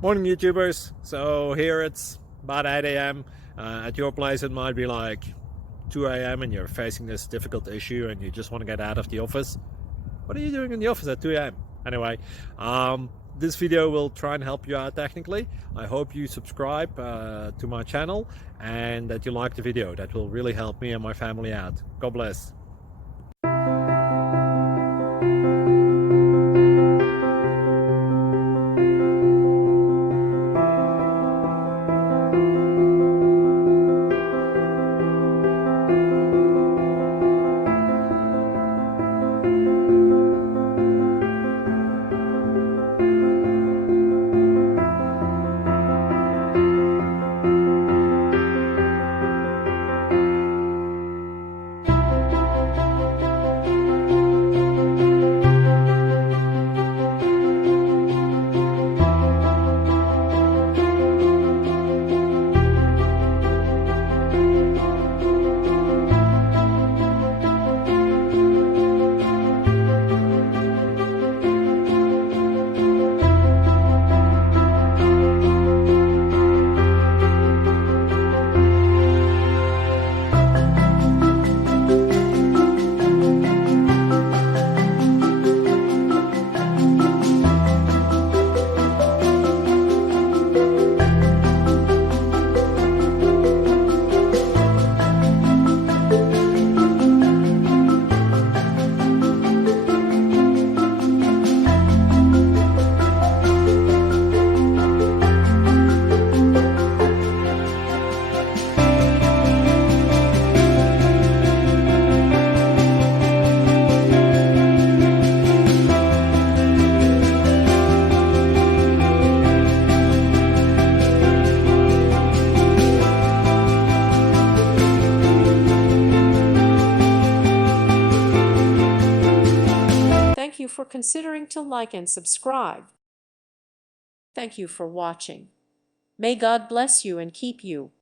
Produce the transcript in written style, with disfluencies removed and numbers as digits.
Morning YouTubers. So here it's about 8 a.m. At your place it might be like 2 a.m. and you're facing this difficult issue and you just want to get out of the office. What are you doing in the office at 2 a.m.? Anyway, this video will try and help you out technically. I hope you subscribe to my channel and that you like the video. That will really help me and my family out. God bless. Thank you for considering to like and subscribe. Thank you for watching. May God bless you and keep you.